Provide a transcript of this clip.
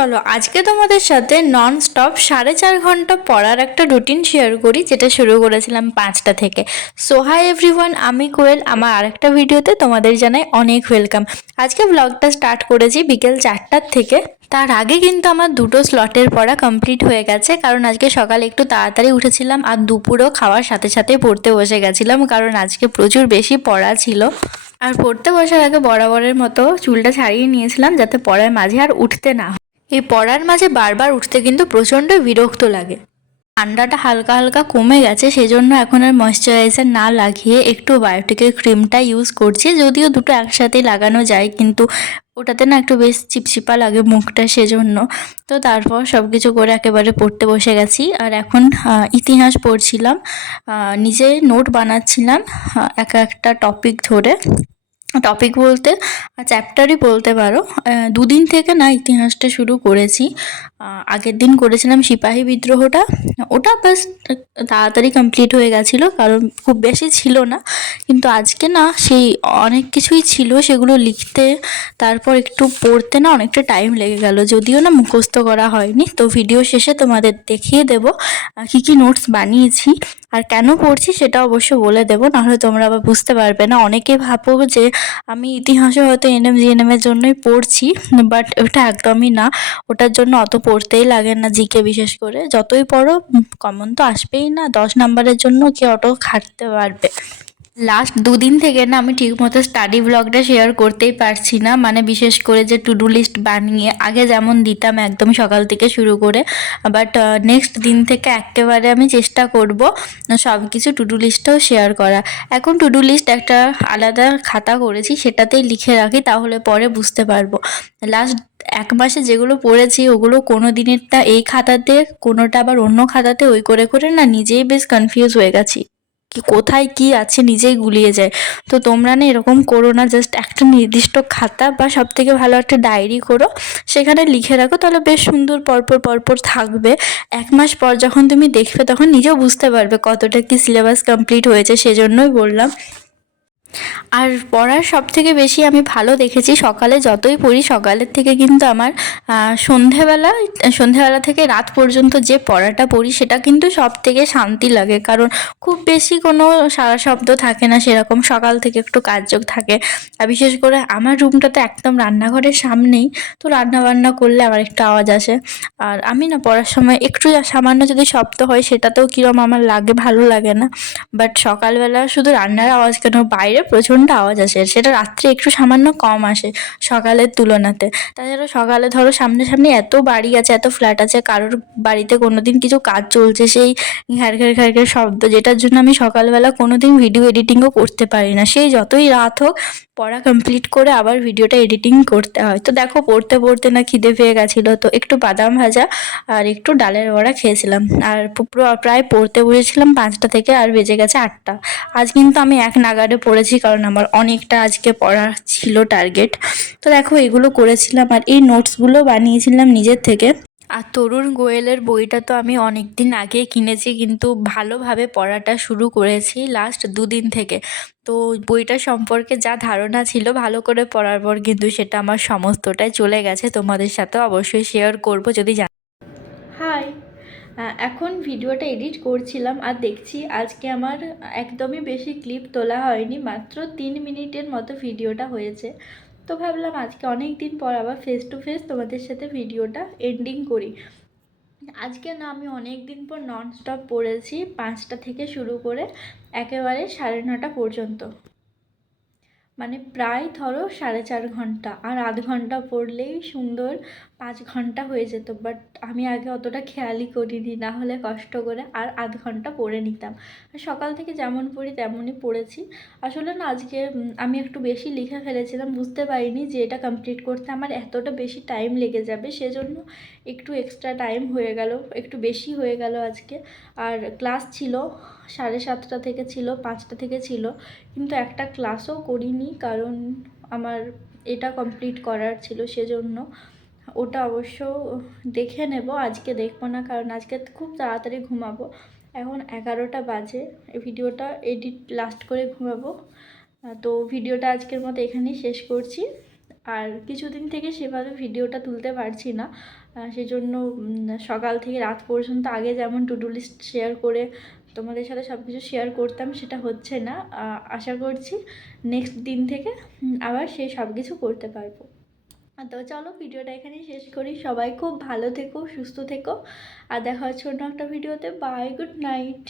চলো আজকে তোমাদের সাথে নন স্টপ 4.5 ঘন্টা পড়ার একটা রুটিন শেয়ার করি, যেটা শুরু করেছিলাম 5টা থেকে। সো হাই এভরিওয়ান, আমি কোয়েল। আমার আরেকটা ভিডিওতে তোমাদের জানাই অনেক ওয়েলকাম। আজকে ব্লগটা স্টার্ট করেছি বিকেল 4টার থেকে। তার আগে কিন্তু আমার দুটো স্লটের পড়া কমপ্লিট হয়ে গেছে, কারণ আজকে সকালে একটু তাড়াতাড়ি উঠেছিলাম আর দুপুরও খাওয়ার সাথে সাথে পড়তে বসে গেছিলাম, কারণ আজকে প্রচুর বেশি পড়া ছিল। আর পড়তে বসার আগে বরাবরের মতো চুলটা ছাড়িয়ে নিয়েছিলাম, যাতে পড়ার মাঝে আর উঠতে না হয়। এই পড়ার মাঝে বারবার উঠতে কিন্তু প্রচণ্ড বিরক্ত লাগে। ঠান্ডাটা হালকা হালকা কমে গেছে, সেজন্য এখন আর ময়শ্চারাইজার না লাগিয়ে একটু বায়োটিকের ক্রিমটা ইউজ করছি। যদিও দুটো একসাথেই লাগানো যায়, কিন্তু ওটাতে না একটু বেশ চিপচিপা লাগে মুখটা, সেজন্য। তো তারপর সব কিছু করে একেবারে পড়তে বসে গেছি। আর এখন ইতিহাস পড়ছিলাম, নিজে নোট বানাচ্ছিলাম এক একটা টপিক ধরে। টপিক বলতে চ্যাপ্টারই বলতে পারো। দুদিন থেকে না ইতিহাসটা শুরু করেছি। আগের দিন করেছিলাম সিপাহী বিদ্রোহটা, ওটা বেশ তাড়াতাড়ি কমপ্লিট হয়ে গেছিলো, কারণ খুব বেশি ছিল না। কিন্তু আজকে না সেই অনেক কিছুই ছিল, সেগুলো লিখতে তারপর একটু পড়তে না অনেকটা টাইম লেগে গেল। যদিও না মুখস্থ করা হয়নি, তো ভিডিও শেষে তোমাদের দেখিয়ে দেবো কী কী নোটস বানিয়েছি আর কেন পড়ছি সেটা অবশ্য বলে দেবো, নাহলে তোমরা আবার বুঝতে পারবে না। অনেকে ভাবো যে আমি ইতিহাসে হয়তো এনএম জিএনএম এর জন্যই পড়ছি, বাট ওটা একদমই না। ওটার জন্য অত পড়তেই লাগে না, জিকে বিশেষ করে। যতই পড়ো কমন তো আসবেই না, 10 নম্বরের জন্য কে অত খাটতে পারবে। লাস্ট দুদিন থেকে না আমি ঠিকমতো স্টাডি ব্লগটা শেয়ার করতেই পারছি না, মানে বিশেষ করে যে টু ডু লিস্ট বানিয়ে আগে যেমন দিতাম একদম সকাল থেকে শুরু করে। বাট নেক্সট দিন থেকে একেবারে আমি চেষ্টা করব সব কিছু টু ডু লিস্টটাও শেয়ার করা। এখন টু ডু লিস্ট একটা আলাদা খাতা করেছি, সেটাতেই লিখে রাখি, তাহলে পরে বুঝতে পারবো। লাস্ট 1 মাসে যেগুলো পড়েছি ওগুলো কোনো দিনেরটা এই খাতাতে, কোনোটা আবার অন্য খাতাতে, ওই করে করে না নিজেই বেশ কনফিউজ হয়ে গেছি, কি কোথায় কি আছে নিজেই গুলিয়ে যায়। তো তোমরা না এরকম করো না, জাস্ট একটা নির্দিষ্ট খাতা বা সব থেকে ভালো একটা ডায়েরি করো, সেখানে লিখে রাখো, তাহলে বেশ সুন্দর পরপর পরপর থাকবে। 1 মাস পর যখন তুমি দেখবে তখন নিজেও বুঝতে পারবে কতটা কি সিলেবাস কমপ্লিট হয়েছে, সেজন্যই বললাম। আর পড়ার সবথেকে বেশি আমি ভালো দেখেছি সকালে যতই পড়ি, সকালের থেকে কিন্তু আমার সন্ধেবেলা থেকে রাত পর্যন্ত যে পড়াটা পড়ি সেটা কিন্তু সবথেকে শান্তি লাগে, কারণ খুব বেশি কোনো সারা শব্দ থাকে না সেরকম। সকাল থেকে একটু কাজযোগ থাকে। আর বিশেষ করে আমার রুমটাতে একদম রান্নাঘরের সামনেই, তো রান্না বান্না করলে আবার একটু আওয়াজ আসে। আর আমি না পড়ার সময় একটু সামান্য যদি শব্দ হয় সেটাতেও কীরকম আমার লাগে, ভালো লাগে না। বাট সকালবেলা শুধু রান্নার আওয়াজ কেন, বাইরে প্রচণ্ড আওয়াজ আসে, সেটা রাত্রে একটু সামান্য কম আসে সকালের তুলনাতে। তাছাড়া সকালে ধরো সামনে সামনে এত বাড়ি আছে, এত ফ্ল্যাট আছে, কারোর বাড়িতে কোনোদিন কিছু কাজ চলছে, সেই ঘ্যার ঘ্যার ঘ্যার ঘ্যার শব্দ, যেটার জন্য আমি সকালবেলা কোনোদিন ভিডিও এডিটিংও করতে পারি না। সেই যতই রাত হোক পড়া কমপ্লিট করে আবার ভিডিওটা এডিটিং করতে হয়। তো দেখো পড়তে পড়তে না খিদে পেয়ে গেছিলো, তো একটু বাদাম ভাজা আর একটু ডালের বড়া খেয়েছিলাম। আর প্রায় পড়তে বসেছিলাম 5টা থেকে, আর বেজে গেছে 8টা। আজ কিন্তু আমি এক নাগাড়ে পড়েছি, কারণ আমার অনেকটা আজকে পড়া ছিল টার্গেট। তো দেখো এগুলো করেছিলাম, আর এই নোটসগুলো বানিয়েছিলাম নিজের থেকে। আর তরুণ গোয়েলের বইটা তো আমি অনেক দিন আগে কিনেছি, কিন্তু ভালোভাবে পড়াটা শুরু করেছি লাস্ট দুদিন থেকে। তো বইটা সম্পর্কে যা ধারণা ছিল ভালো করে পড়ার পর কিন্তু সেটা আমার সমস্তটাই চলে গেছে। তোমাদের সাথে অবশ্যই শেয়ার করব যদি হাই, এখন ভিডিওটা এডিট করছিলাম আর দেখছি আজকে আমার একদমই বেশি ক্লিপ তোলা হয়নি, মাত্র 3 মিনিটের মতো ভিডিওটা হয়েছে। তো ভাবলাম আজকে অনেক দিন পর আবার ফেস টু ফেস তোমাদের সাথে ভিডিওটা এন্ডিং করি। আজকে না আমি অনেক দিন পর নন স্টপ পড়েছি, 5টা থেকে শুরু করে একেবারে 9:30 পর্যন্ত। মানে প্রায় ধরো 4.5 ঘন্টা, আর আধ ঘন্টা পড়লেই সুন্দর 5 ঘন্টা হয়ে যেত। বাট আমি আগে অতটা খেয়ালই করিনি, না হলে কষ্ট করে আর আধ ঘন্টা পড়ে নিতাম। সকাল থেকে যেমন পড়ি তেমনই পড়েছি। আসলে না আজকে আমি একটু বেশি লিখে ফেলেছিলাম, বুঝতে পারিনি যে এটা কমপ্লিট করতে আমার এতটা বেশি টাইম লেগে যাবে, সেজন্য একটু এক্সট্রা টাইম হয়ে গেল, একটু বেশি হয়ে গেল আজকে। আর ক্লাস ছিল 7:30 থেকে, ছিল 5টা থেকে ছিল, কিন্তু একটা ক্লাসও করিনি, কারণ আমার এটা কমপ্লিট করার ছিল, সেজন্য। ওটা অবশ্য দেখে নেব, আজকে দেখবো না, কারণ আজকে খুব তাড়াতাড়ি ঘুমাবো। এখন 11টা বাজে, ভিডিওটা এডিট লাস্ট করে ঘুমাবো। তো ভিডিওটা আজকের মতো এখানেই শেষ করছি। আর কিছুদিন থেকে সেভাবে ভিডিওটা তুলতে পারছি না, সেজন্য সকাল থেকে রাত পর্যন্ত আগে যেমন টু ডু লিস্ট শেয়ার করে তোমাদের সাথে সব কিছু শেয়ার করতাম সেটা হচ্ছে না। আশা করছি নেক্সট দিন থেকে আবার সেই সব কিছু করতে পারবো। তো চলো ভিডিওটা এখানেই শেষ করি। সবাই খুব ভালো থেকো, সুস্থ থেকো, আর দেখা হচ্ছে অন্য একটা ভিডিওতে। Bye, good night.